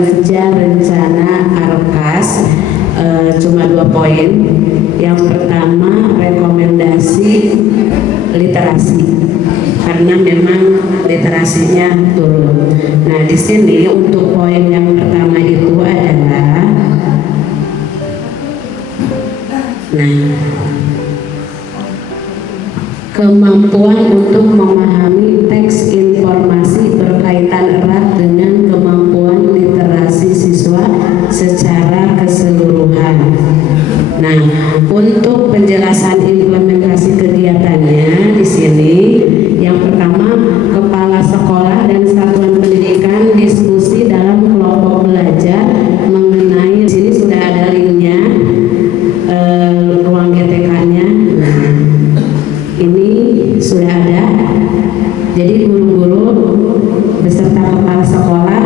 kerja rencana Arkas cuma 2 poin. Yang pertama, rekomendasi literasi, karena memang literasinya turun. Nah, di sini untuk poin yang pertama itu adalah kemampuan untuk memahami teks informasi berkaitan erat dengan kemampuan literasi siswa secara keseluruhan. Nah, untuk penjelasan implementasi kegiatannya di sini, yang pertama, kepala sekolah dan satuan pendidikan diskusi dalam kelompok belajar mengenai, di sini sudah ada linknya, ruang GTK-nya. Nah, ini sudah ada. Jadi guru-guru beserta kepala sekolah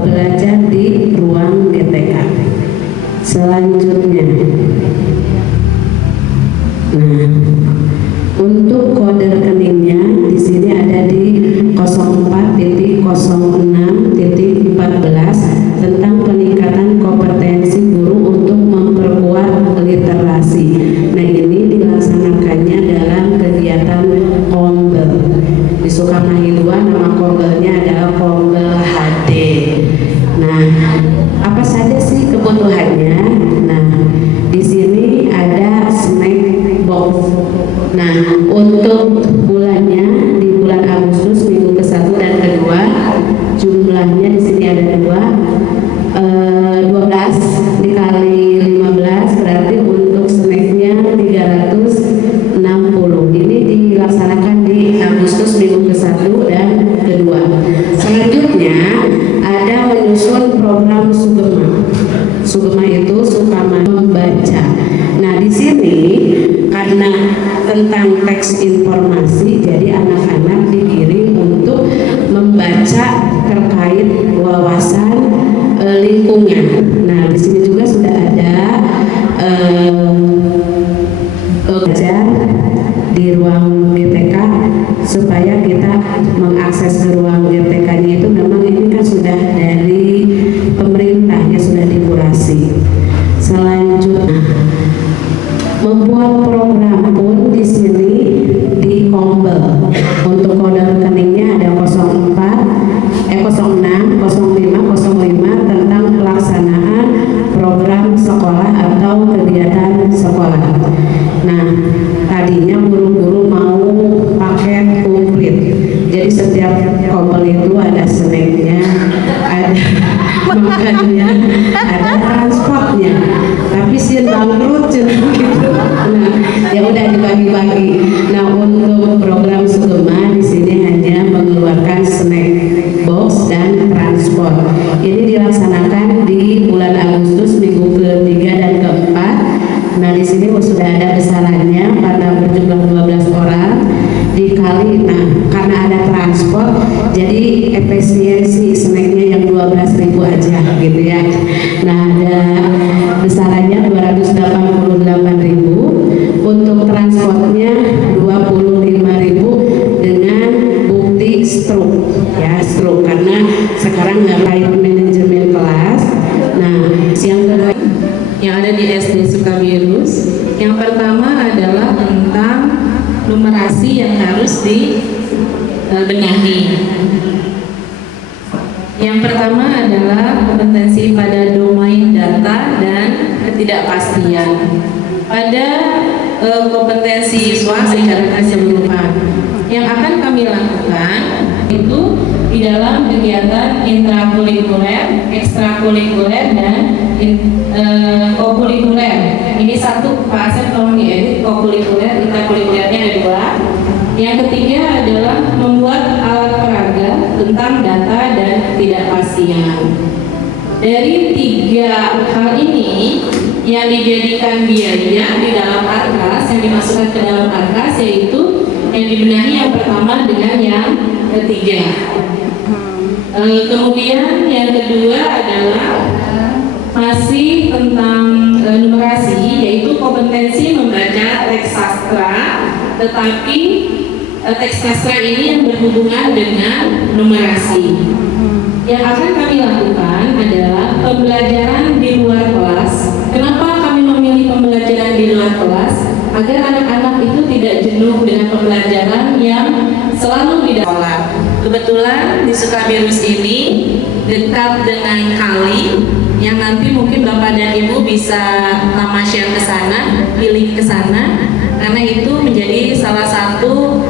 belajar di ruang GTK. Selanjutnya, untuk kode rekeningnya di sini ada di 04.06.14 tentang peningkatan kompetensi guru untuk memperkuat literasi. Nah, ini dilaksanakannya dalam kegiatan Kombel. Di Sukamahi 2 nama Kombelnya adalah Kombel HD. Nah, apa saja sih kebutuhannya? Nah, di sini ada snack box. Nah, untuk bulannya di bulan Agustus minggu ke-1 dan ke-2 jumlahnya di sini ada 12 dikali 15 berarti untuk snacknya 360. Ini dilaksanakan di Agustus minggu ke-1 dan ke-2. Selanjutnya ada menyusun program Sugema. Sugema itu Sukamahi membaca. Nah, di sini karena tentang teks informasi, jadi anak-anak digiring untuk membaca terkait wawasan lingkungan. Nah, di sini juga sudah ada belajar di ruang GTK supaya kita mengakses ke ruang GTK-nya itu memang ini kan sudah dari pemerintahnya sudah dikurasi. Selanjutnya membuat program pun di sini di Kombel. Untuk kode rekeningnya ada 06 05 tentang pelaksanaan program sekolah atau kegiatan sekolah. Nah, tadinya guru-guru mau paket komplit. Jadi setiap Kombel itu ada snacknya, ada makannya, ada transportnya. Tapi sih bangkrut gitu. Nah, ya udah dibagi-bagi. Nah, untuk program Sugema di sini hanya mengeluarkan snack box dan transport. Ini dilaksanakan di bulan Agustus minggu ke-3 dan ke-4. Nah, di sini sudah ada besarannya pada berjumlah 12 orang dikali. Nah, karena ada transport, jadi efisiensi snacknya yang 12.000 aja gitu ya. Nah, ada besarannya 288.000, untuk transportnya 25.000 dengan bukti stroke ya, stroke karena sekarang nggak lain manajemen kelas. Nah, yang kedua yang ada di SD Sukabirus, yang pertama adalah tentang numerasi yang harus dibenahi. Yang pertama adalah kompetensi pada domain data dan ketidakpastian. Pada kompetensi siswa secara keseluruhan yang akan kami lakukan itu di dalam kegiatan intrakurikuler, ekstrakurikuler, dan kokurikuler. Ini satu, Pak Asep tolong diedit, kokurikuler, intrakurikulernya ada 2. Yang ketiga adalah membuat alat peraga tentang data dan ketidakpastian. Dari 3 hal ini yang dijadikan biaya di dalam Arkas, yang dimasukkan ke dalam Arkas, yaitu yang dibenahi yang pertama dengan yang ketiga. Kemudian yang kedua adalah masih tentang numerasi, yaitu kompetensi membaca teks sastra, tetapi teks sastra ini yang berhubungan dengan numerasi. yang akan kami lakukan adalah pembelajaran di luar kelas. Kenapa kami memilih pembelajaran di luar kelas? Agar anak-anak itu tidak jenuh dengan pembelajaran yang selalu di sekolah. Kebetulan di Sukabirus ini dekat dengan kali yang nanti mungkin Bapak dan Ibu bisa tamasya ke sana, pilih ke sana, karena itu menjadi salah satu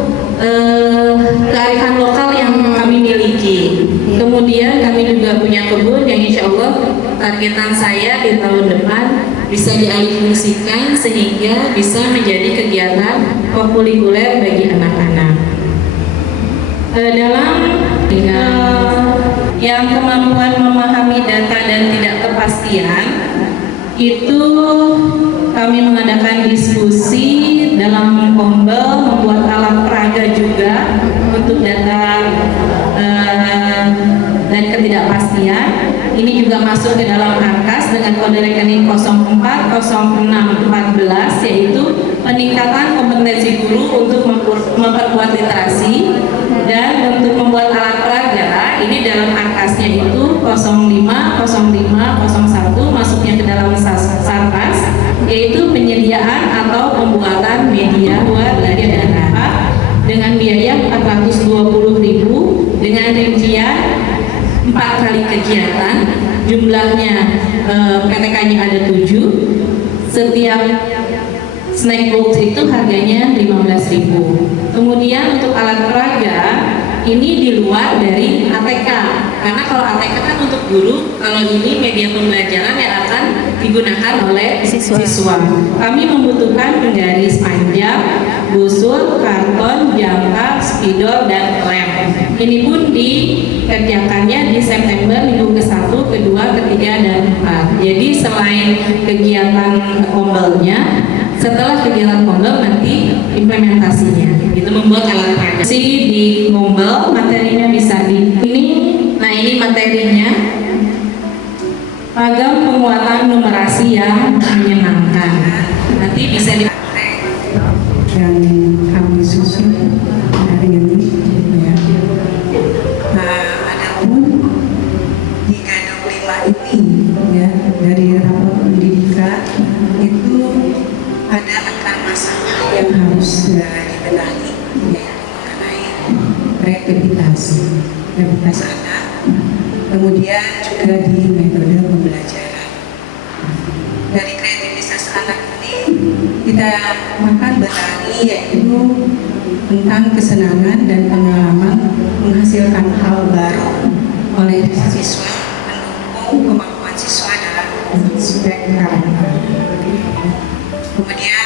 kearifan lokal yang kami miliki. Kemudian kami juga punya kebun yang insya Allah targetan saya di tahun depan bisa dialihfungsikan sehingga bisa menjadi kegiatan kokurikuler bagi anak-anak. Dalam yang kemampuan memahami data dan tidak kepastian itu kami mengadakan diskusi dalam Kombel, membuat alat peraga juga untuk data dan ketidakpastian. Ini juga masuk ke dalam ARKAS dengan kode rekening 040614, yaitu peningkatan kompetensi guru untuk memperkuat literasi. Dan untuk membuat alat peraga ini dalam ARKAS-nya itu 050501 masuknya ke dalam Sarkas, yaitu penyediaan atau pembuatan media buat belajar darat dengan biaya 420.000 dengan rincian 4 kali kegiatan, jumlahnya PTK-nya ada 7, setiap snack box itu harganya 15.000. Kemudian untuk alat peraga ini di luar dari ATK, karena kalau ATK kan untuk guru, kalau ini media pembelajaran yang akan digunakan oleh siswa. Kami membutuhkan penggaris panjang, busur, karton, jangkar, spidol, dan lem. Ini pun dikerjakannya di September minggu ke-1, ke-2, ke-3, dan 4. Jadi selain kegiatan kombelnya, setelah kegiatan kombel nanti implementasinya itu membuat alat peraga. Di kombel materinya bisa di ini. Nah, ini materinya ragam penguatan numerasi yang menyenangkan. Nanti bisa di yang kami susun hari ini ya. Nah, adapun di Gadok 5 ini ya, dari rapat pendidikan itu ada akar masalah yang harus dibenahi, yaitu mengenai kreativitas anak, kemudian juga di metode pembelajaran. Dari kreativitas anak ini kita akan benahi, yaitu tentang kesenangan dan pengalaman menghasilkan hal baru oleh siswa, mendukung kemampuan siswa dalam aspek karakter. Kemudian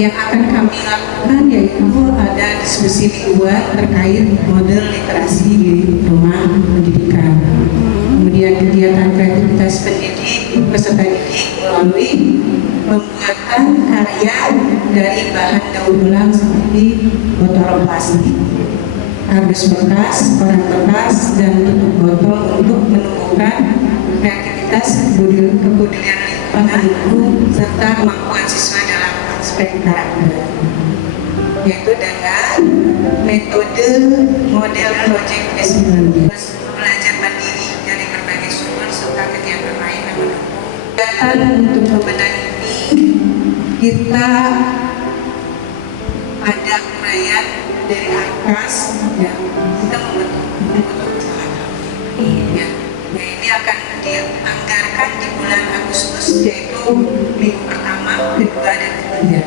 yang akan kami lakukan yaitu ada diskusi mingguan terkait model literasi di rumah pendidikan. Kemudian kegiatan kreativitas pendidik peserta didik melalui pembuatan karya dari bahan daur ulang seperti botol plastik, kardus bekas, koran bekas, dan tutup botol untuk menumbuhkan kreativitas kepedulian lingkungan serta kemampuan siswa dalam aspek karakter, yaitu dengan metode model project assessment, belajar mandiri dari berbagai sumber serta kegiatan lain yang mendukung. Kegiatan untuk membenahi ini kita ada uraian dari ARKAS ya, kita membentuk ya. Nah, ini akan dianggarkan di bulan Agustus, yaitu minggu pertama, kedua, dan ketiga.